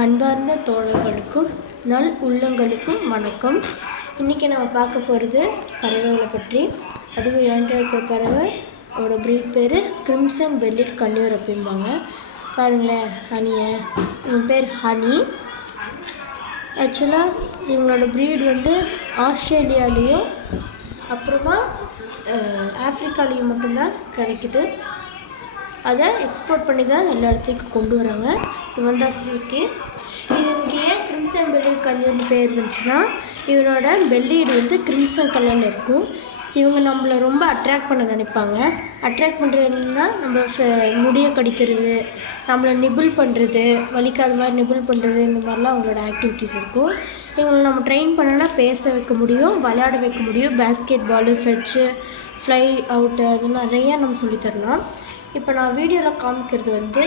அன்பார்ந்த தோழர்களுக்கும் நல் உள்ளங்களுக்கும் வணக்கம். இன்றைக்கி நம்ம பார்க்க போகிறது பறவைகளை பற்றி. அதுவும் என்கிட்ட இருக்கிற பறவை அவரோட ப்ரீட் பேர் கிரிம்சன் பெல்லிட் கன்னியூர் அப்படிம்பாங்க. பாருங்களேன், ஹனியை, இவன் பேர் ஹனி. ஆக்சுவலாக இவங்களோட ப்ரீட் வந்து ஆஸ்திரேலியாலேயும் அப்புறமா ஆஃப்ரிக்காலேயும் மட்டும்தான் கிடைக்குது. அதை எக்ஸ்போர்ட் பண்ணி தான் எல்லா இடத்துக்கும் கொண்டு வராங்க. இவன் தான் ஸ்வீட்டி. இது இங்கே ஏன் கிரிம்சன் பெல்லிட் கன்னியூர்னு பேர் இருந்துச்சுன்னா, இவனோட பெல்லிடு வந்து கிரிம்சன் கலரில் இருக்கும். இவங்க நம்மளை ரொம்ப அட்ராக்ட் பண்ண நினைப்பாங்க. அட்ராக்ட் பண்ணுறது என்னென்னா, நம்ம முடியை கடிக்கிறது, நம்மளை நிபிள் பண்ணுறது, வலிக்காத மாதிரி நிபிள் பண்ணுறது, இந்த மாதிரிலாம் அவங்களோட ஆக்டிவிட்டீஸ் இருக்கும். இவங்களை நம்ம ட்ரெயின் பண்ணனா பேச வைக்க முடியும், விளையாட வைக்க முடியும். பேஸ்கெட் பாலு, ஃபெட்சு, ஃப்ளை அவுட்டு, அது நிறையா நம்ம சொல்லித்தரலாம். இப்போ நான் வீடியோவில் காமிக்கிறது வந்து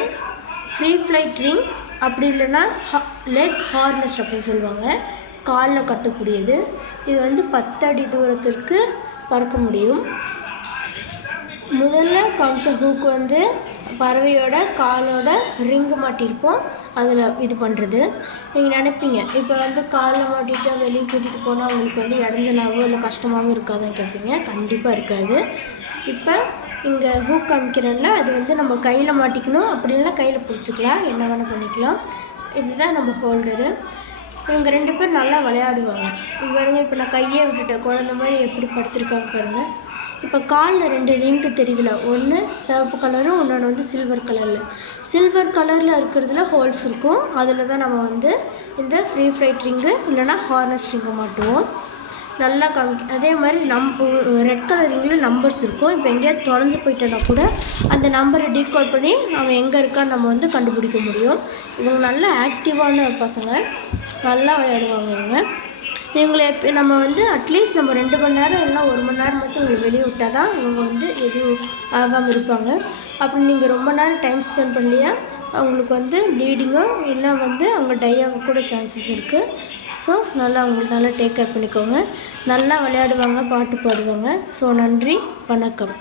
ஃப்ரீ ஃப்ளைட் ரிங், அப்படி இல்லைன்னா லெக் ஹார்னஸ் அப்படின்னு சொல்லுவாங்க, காலில் கட்டக்கூடியது. இது வந்து 10 அடி தூரத்திற்கு பறக்க முடியும். முதல்ல காமிச்ச ஹூக்கு வந்து பறவையோட காலோட ரிங்கு மாட்டியிருப்போம், அதில் இது பண்ணுறது. நீங்கள் நினைப்பீங்க, இப்போ வந்து காலில் மாட்டிட்டு வெளியே கூட்டிகிட்டு போனால் அவங்களுக்கு வந்து இடைஞ்சலாவோ இல்லை கஷ்டமாகவும் இருக்காதுன்னு கேட்பீங்க. கண்டிப்பாக இருக்காது. இப்போ இங்கே ஹூக் காமிக்கிறேன்ல, அது வந்து நம்ம கையில் மாட்டிக்கணும், அப்படி இல்லைனா கையில் பிடிச்சிக்கலாம், என்ன வேணால் பண்ணிக்கலாம். இதுதான் நம்ம ஹோல்டரு. இவங்க 2 பேர் நல்லா விளையாடுவாங்க. பாருங்க, இப்போ நான் கையே விட்டுட்டேன், குழந்த மாதிரி எப்படி படுத்திருக்காங்க பாருங்கள். இப்போ காலில் 2 ரிங்கு தெரியுதுல, ஒன்று சிவப்பு கலரும் இன்னொன்று வந்து சில்வர் கலரில். சில்வர் கலரில் இருக்கிறதுல ஹோல்ஸ் இருக்கும், அதில் தான் நம்ம வந்து இந்த ஃப்ரீ ஃப்ளைட் ரிங்கு இல்லைனா ஹார்னஸ் ரிங்கை மாட்டுவோம். நல்லா அதே மாதிரி ரெட் கலர் ரிங்கில் நம்பர்ஸ் இருக்கும். இப்போ எங்கேயாவது தொலைஞ்சு போயிட்டோன்னா கூட அந்த நம்பரை டீகோட் பண்ணி அவன் எங்கே இருக்கான்னு நம்ம வந்து கண்டுபிடிக்க முடியும். இவங்க நல்லா ஆக்டிவான பசங்க, நல்லா விளையாடுவாங்க. இவங்களை நம்ம வந்து அட்லீஸ்ட் நம்ம 2 மணி நேரம் இல்லைனா 1 மணி நேரம் வச்சு அவங்களை வெளியே விட்டால் தான் இவங்க வந்து எதுவும் ஆகாமல் இருப்பாங்க. அப்படி நீங்கள் ரொம்ப நேரம் டைம் ஸ்பெண்ட் பண்ணலையா அவங்களுக்கு வந்து ப்ளீடிங்கோ இல்லை வந்து அவங்க டை ஆக கூட சான்சஸ் இருக்குது. ஸோ அவங்களுக்கு நல்லா டேக் கேர் பண்ணிக்கோங்க. நல்லா விளையாடுவாங்க, பாட்டு பாடுவாங்க. ஸோ நன்றி, வணக்கம்.